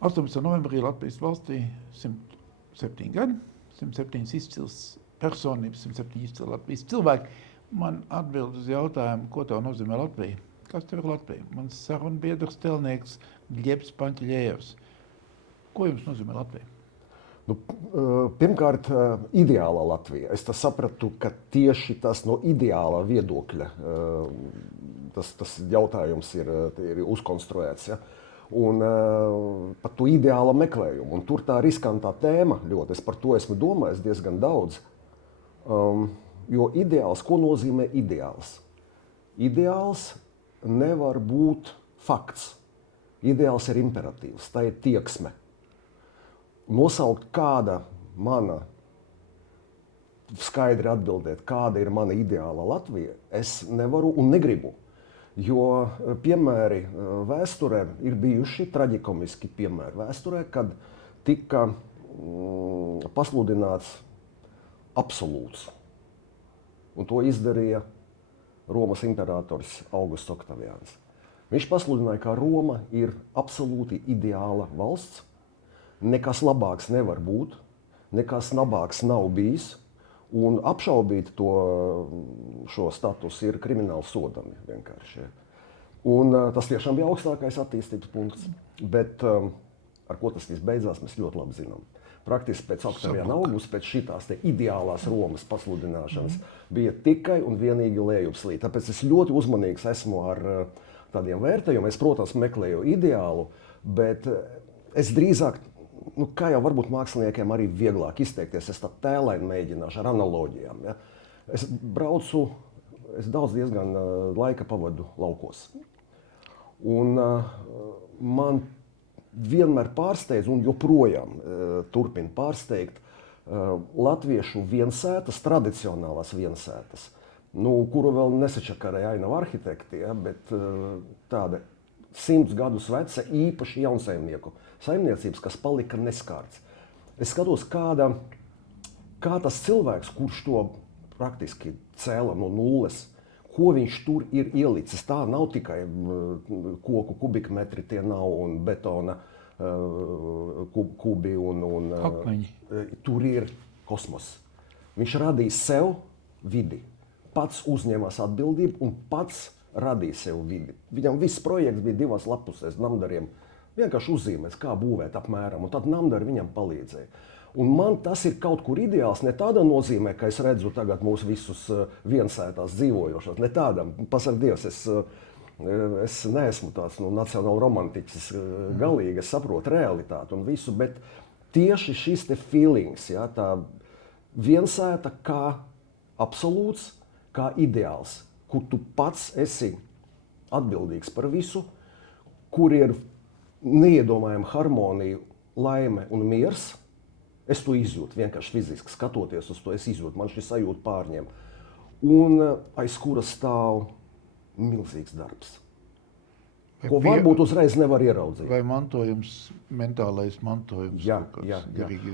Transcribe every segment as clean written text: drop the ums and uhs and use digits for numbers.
18. novembrī Latvijas valstī 107 gadi, 107 izcils personības, 107 izcils Latvijas cilvēki. Man atbild uz jautājumu, ko tev nozīmē Latvija? Kas tev ir Latvija? Mans sarunbiedrs telnieks Gļebs Paņķļējevs. Ko jums nozīmē Latvija? Nu, pirmkārt, ideālā Latvija. Es sapratu, ka tieši tas no ideālā viedokļa tas jautājums ir uzkonstruēts. Ja? Un par to ideāla meklējumu. Un tur tā riskantā tēma ļoti. Es par to esmu domājis diezgan daudz. Jo ideāls, ko nozīmē ideāls? Ideāls nevar būt fakts. Ideāls ir imperatīvs, tā ir tieksme. Nosaukt, kāda mana, skaidri atbildēt, kāda ir mana ideāla Latvija, es nevaru un negribu. Jo piemēri vēsturē ir bijuši traģikomiski piemēri vēsturē, kad tika pasludināts absolūts. Un to izdarīja Romas imperators Augusts Oktaviāns. Viņš pasludināja, ka Roma ir absolūti ideāla valsts, nekas labāks nevar būt, nekas labāks nav bijis, un apšaubīt šo statusu ir krimināli sodami vienkārši. Un tas tiešām bija augstākais attīstības punkts, bet ar ko tas beidzās, mēs ļoti labi zinām. Praktiski pēc Oktaviāna Augusta, pēc šitās ideālās Romas pasludināšanas bija tikai un vienīgi lejupslīde. Tāpēc es ļoti uzmanīgs esmu ar tādiem vērtējumiem. Es, protams, meklēju ideālu, bet es drīzāk, kā jau varbūt māksliniekiem arī vieglāk izteikties, es tā tēlaini mēģināšu ar analoģijām. Ja? Es daudz diezgan laika pavadu laukos. Un man vienmēr pārsteidz un joprojām turpina pārsteigt latviešu viensētas, tradicionālās viensētas, kuru vēl nesačakarēja ainava arhitekti, ja, bet tāda 100 gadus veca īpaši jaunsaimnieku saimniecības, kas palika neskārts. Es skatos, kā tas cilvēks, kurš to praktiski cēla no nulles, ko viņš tur ir ielicis. Tā nav tikai koku kubikmetri, tie nav un betona kubi un akmeņi. Tur ir kosmos. Viņš radīja sev vidi. Pats uzņēmās atbildību un pats radīja sev vidi. Viņam viss projekts bija 2 lapusēs namdariem. Vienkārši uzzīmēts, kā būvēt apmēram, un tad namdari viņam palīdzēja. Un man tas ir kaut kur ideāls, ne tādā nozīmē, ka es redzu tagad mūs visus viensētās dzīvojošos. Ne tādam, pasaka Dievs, es neesmu tāds nacionāli romantiķis galīgi, es saprotu realitāti un visu, bet tieši šis te feelings, ja, tā viensēta kā absolūts, kā ideāls, kur tu pats esi atbildīgs par visu, kur ir neiedomājama harmonija, laime un miers. Es to izjūtu, vienkārši fiziski skatoties uz to, es izjūtu, man šī sajūta pārņem. Un aiz kura stāv milzīgs darbs, ko varbūt uzreiz nevar ieraudzīt. Vai mantojums, mentālais mantojums? Jā.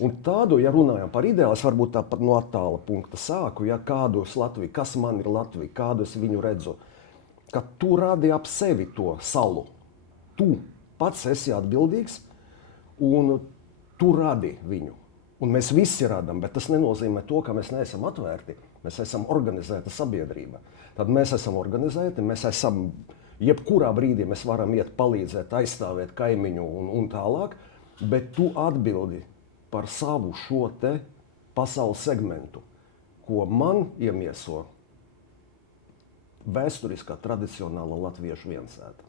Un tādu, ja runājam par ideālu, es varbūt tāpat no attāla punkta sāku, ja kādu es Latviju, kas man ir Latvija, kādu es viņu redzu, ka tu radi ap sevi to salu. Tu pats esi atbildīgs un tu radi viņu. Un mēs visi radām, bet tas nenozīmē to, ka mēs neesam atvērti. Mēs esam organizēta sabiedrība. Tad mēs esam organizēti, mēs esam, jebkurā brīdī mēs varam iet palīdzēt, aizstāvēt kaimiņu un tālāk, bet tu atbildi par savu šo te pasaules segmentu, ko man iemieso vēsturiskā tradicionāla latviešu viensēta.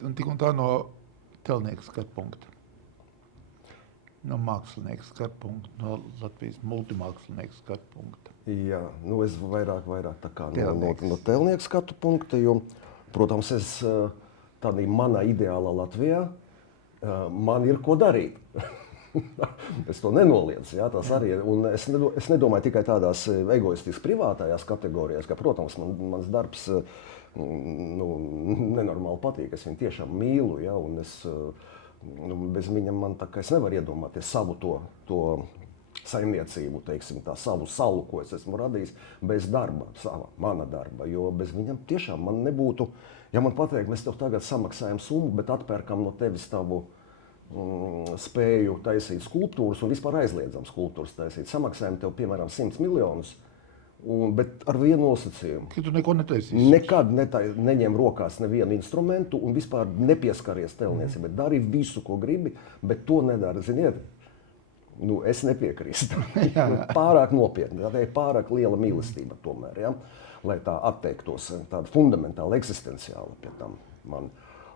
Un tik un tā no telnieka skatu punkta. No mākslinieka skatu punkta, no Latvijas multimākslinieka skatu punkta. Jā, es vairāk tā kā no telnieka skatu punkta, jo, protams, tādā manā ideālā Latvijā man ir ko darīt. Es to nenoliedzu, jā, tas arī ir. Un es nedomāju tikai tādās egoistiski privātajās kategorijās, ka, protams, mans darbs nenormāli patīk, es viņu tiešām mīlu, jā, un bez viņam es nevaru iedomāties savu to saimniecību, teiksim, tā savu salu, ko es esmu radījis, bez darba, mana darba, jo bez viņam tiešām man nebūtu, ja man pateikt, mēs tev tagad samaksājam summu, bet atpērkam no tevis tavu spēju taisīt skulptūras un vispār aizliedzam skulptūras taisīt. Samaksājam tev, piemēram, 100 miljonus, bet ar vienu nosacījumu. Ka tu neko netaisīsi. Nekad neņem rokās nevienu instrumentu un vispār nepieskaries tēlniecībai. Dari visu, ko gribi, bet to nedara. Ziniet, es nepiekrīstu. Pārāk nopietni, tā ir pārāk liela mīlestība tomēr, ja? Lai tā atteiktos tāda fundamentāla, eksistenciāla pie tam man.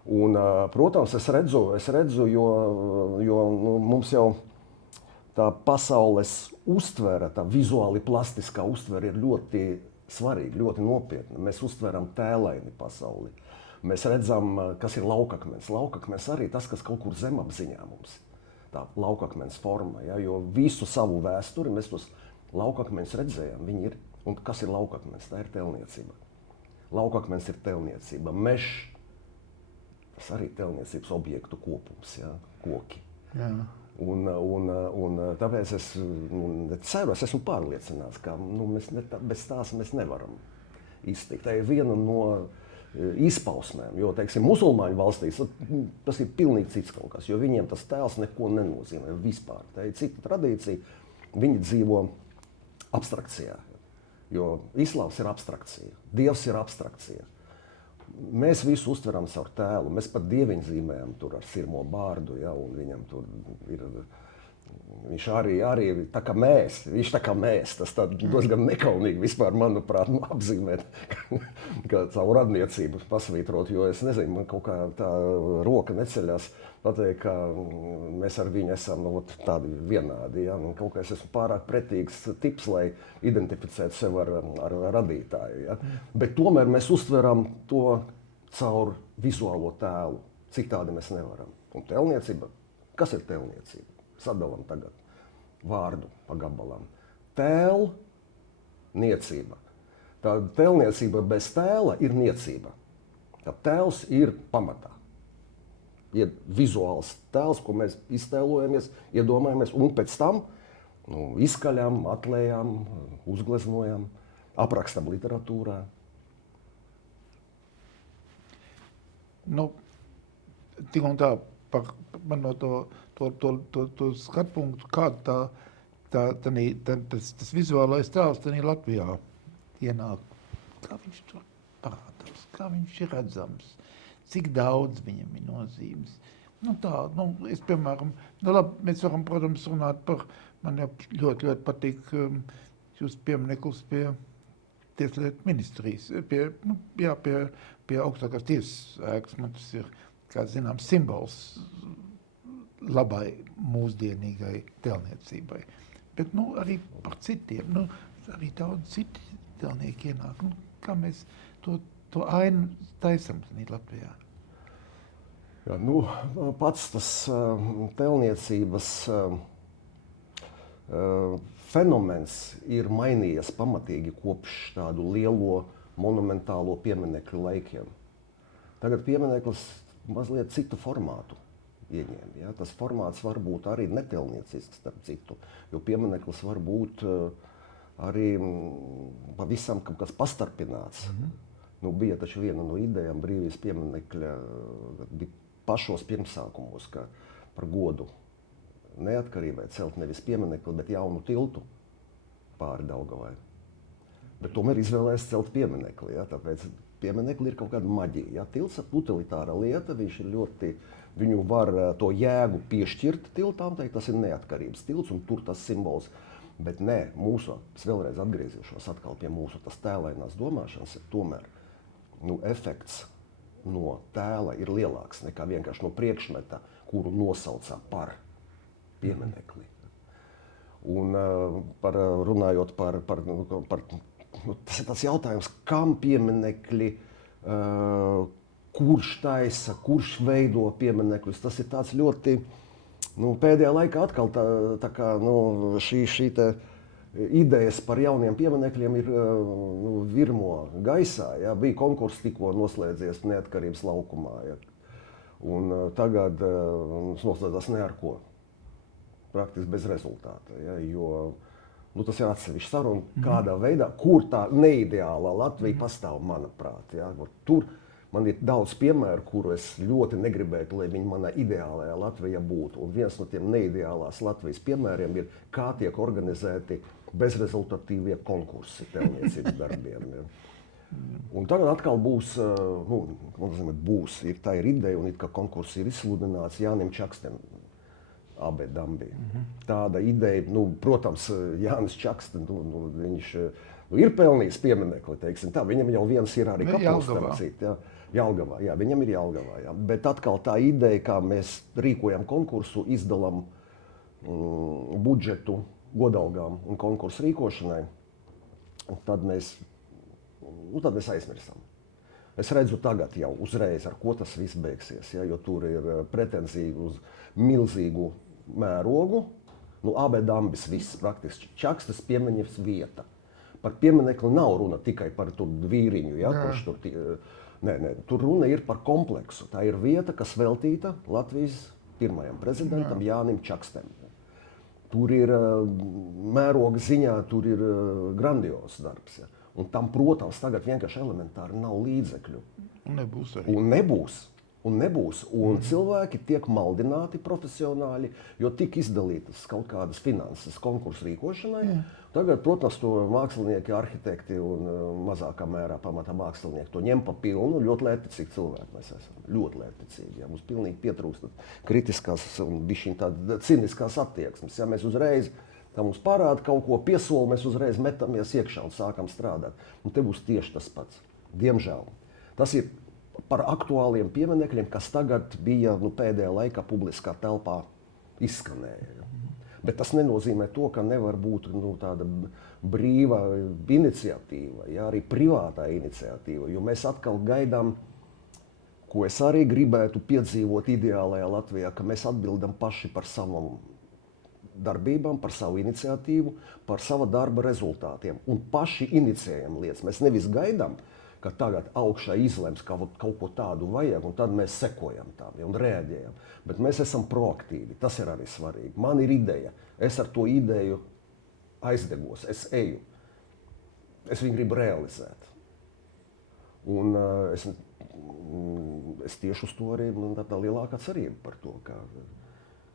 Un, protams, es redzu, jo mums jau tā pasaules uztvere, tā vizuāli plastiskā uztvere ir ļoti svarīga, ļoti nopietna. Mēs uztveram tēlaini pasauli. Mēs redzam, kas ir laukakmens. Laukakmens arī tas, kas kaut kur zemapziņā mums. Tā laukakmens forma, ja? Jo visu savu vēsturi mēs tos laukakmeņus redzējām. Viņi ir. Un kas ir laukakmens? Tā ir tēlniecība. Laukakmens ir tēlniecība. Mežs. Tas arī ir tēlniecības objektu kopums, ja? Koki. Jā. Un tāpēc es ceru, es esmu pārliecināts, ka bez tās mēs nevaram iztikt. Tā ir viena no izpausmēm, jo, teiksim, musulmaņu valstīs tas ir pilnīgi cits kaut kas, jo viņiem tas tēls neko nenozīmē vispār. Tā ir cita tradīcija, viņi dzīvo abstrakcijā, jo islāms ir abstrakcija, Dievs ir abstrakcija. Mēs visu uztveram caur tēlu. Mēs pat dieviņu zīmējam tur ar sirmo bārdu, ja, un viņam tur ir, viņš arī tā kā mēs, tas tā diezgan nekaunīgi vispār, manuprāt, apzīmēt, kā savu radniecību pasvītrot, jo es nezinu, man kaut kā tā roka neceļās pateikt, ka mēs ar viņu esam tādi vienādi, ja, un kaut kā es esmu pārāk pretīgs tips, lai identificētu sev ar radītāju, ja. Bet tomēr mēs uztveram to caur vizuālo tēlu, citādi mēs nevaram. Un tēlniecība, kas ir tēlniecība? Sadalam tagad vārdu pa gabalām. Tēlniecība. Tā tēlniecība bez tēla ir niecība. Tā tēls ir pamatā. Ir vizuāls tēls, ko mēs iztēlojamies, iedomājamies, un pēc tam izskaļam, atlējam, uzgleznojam, aprakstam literatūrā. Tik un tā, man no to skatpunktu, kāda tas vizuālais tēls tādā Latvijā ienāk, kā viņš tur parādās, kā viņš ir redzams. Cik daudz viņam ir nozīmes. Es, piemēram, labi, mēs varam, protams, runāt par, man jau ļoti patīk jūs piemineklis pie Tieslietu ministrijas, pie augstākās tiesas ēkas. Man tas ir, kā zināms, simbols labai mūsdienīgai tēlniecībai. Bet, arī par citiem, arī daudz citi tēlnieki ienāk. Kā mēs to ainu taisam Latvijā? Jā, pats tas tēlniecības fenomens ir mainījies pamatīgi kopš tādu lielo monumentālo pieminekļu laikiem. Tagad piemineklis mazliet citu formātu ieņem. Ja? Tas formāts var būt arī netēlniecisks, starp citu, jo piemineklis var būt arī pavisam kaut kas pastarpināts. Bija taču viena no idejām brīvības pieminekļa pašos pirmsākumos, ka par godu neatkarībai celt nevis pieminekli, bet jaunu tiltu pāri Daugavai. Bet tomēr izvēlējās celt pieminekli, ja? Tāpēc pieminekli ir kaut kāda maģija. Ja? Tilts ir utilitāra lieta, viņu var to jēgu piešķirt tiltām, tas ir neatkarības tilts un tur tas simbols. Bet nē, es vēlreiz atgriezīšos atkal pie mūsu tas tēlainās domāšanas, ir tomēr efekts no tēla ir lielāks nekā vienkārši no priekšmeta, kuru nosaucā par pieminekli. Un runājot par tas ir tāds jautājums, kam pieminekļi, kurš taisa, kurš veido pieminekļus. Tas ir tāds ļoti, pēdējā laikā atkal tā kā šī idejas par jauniem pieminekļiem ir virmo gaisā. Ja? Bija konkurss tikko noslēdzies Neatkarības laukumā. Ja? Un tagad noslēdzās ne ar ko. praktiski bez rezultāta. Ja, jo tas ir atsevišķi saruna, kādā veidā, kur tā neideālā Latvija pastāv, manuprāt. Ja. Tur man ir daudz piemēru, kuru es ļoti negribētu, lai viņi manā ideālajā Latvijā būtu. Un viens no tiem neideālās Latvijas piemēriem ir, kā tiek organizēti bezrezultatīvie konkursi pelniecības darbiem. Ja. Un tagad atkal būs, tā ir ideja, un it kā konkurss ir izsludināts Jānim Čakstam, AB Dambī. Tāda ideja, protams, Jānis Čakste, viņš ir pelnījis pieminekli, teiksim tā, viņam jau viens ir arī kapelstacīt. Jelgavā, jā, viņam ir Jelgavā, jā. Bet atkal tā ideja, kā mēs rīkojam konkursu, izdalam budžetu godalgām un konkursu rīkošanai, tad mēs aizmirstam. Es redzu tagad jau uzreiz, ar ko tas viss beigsies, ja, jo tur ir pretenzija uz milzīgu mērogu. AB Dambis viss praktiski Čakstas piemiņas vieta. Par pieminekli nav runa tikai par vīriņu, ja, kurš tur... Nē, tur runa ir par kompleksu. Tā ir vieta, kas veltīta Latvijas pirmajam prezidentam Jānim Čakstam. Tur ir mēroga ziņā, tur ir grandios darbs. Ja. Un tam, protams, tagad vienkārši elementāri nav līdzekļu. Un nebūs. Un cilvēki tiek maldināti profesionāļi, jo tik izdalītas kaut kādas finanses konkursu rīkošanai. Tagad, protams, to mākslinieki, arhitekti un mazākā mērā pamatā mākslinieki to ņem pa pilnu. Ļoti lētticīgi cilvēki mēs esam. Ļoti lētticīgi. Ja. Mums pilnīgi pietrūkst kritiskās un bišķiņ tādas ciniskās attieksmes. Ja mēs uzreiz tā mums parāda kaut ko piesolu, mēs uzreiz metamies iekšā un sākam strādāt. Un te būs tieši tas pats. Diemžēl. Tas ir par aktuāliem pieminekļiem, kas tagad bija pēdējā laikā publiskā telpā izskanēja. Bet tas nenozīmē to, ka nevar būt tāda brīva iniciatīva, ja, arī privātā iniciatīva. Jo mēs atkal gaidām, ko es arī gribētu piedzīvot ideālajā Latvijā, ka mēs atbildam paši par savām darbībām, par savu iniciatīvu, par sava darba rezultātiem. Un paši inicijējam lietas. Mēs nevis gaidām, ka tagad augšā izlems, ka kaut ko tādu vajag, un tad mēs sekojam tam un reaģējam. Bet mēs esam proaktīvi, tas ir arī svarīgi. Man ir ideja, es ar to ideju aizdegos, es eju. Es viņu gribu realizēt. Un es tieši uz to arī man tā lielākā cerība par to, ka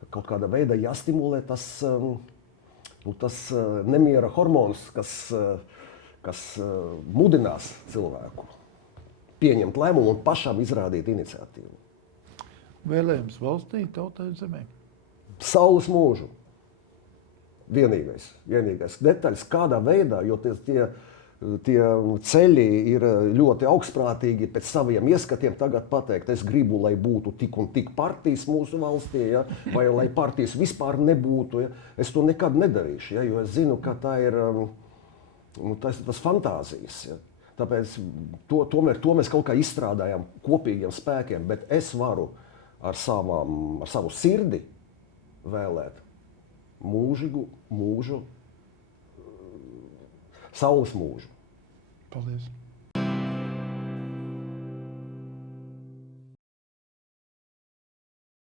kaut kādā veidā jāstimulē tas nemiera hormons, kas mudinās cilvēku pieņemt lēmumu un pašam izrādīt iniciatīvu. Vēlējums valstī, tautai un zemē. Saules mūžu. Vienīgais detaļas, kādā veidā, jo tie ceļi ir ļoti augstprātīgi pēc saviem ieskatiem tagad pateikt, es gribu, lai būtu tik un tik partijas mūsu valstī, ja, vai lai partijas vispār nebūtu. Ja. Es to nekad nedarīšu, ja, jo es zinu, ka tā ir tas fantāzijas. Ja. Tāpēc to mēs kaut kā izstrādājam kopīgiem spēkiem, bet es varu ar savu sirdi vēlēt mūžu, saules mūžu. Paldies!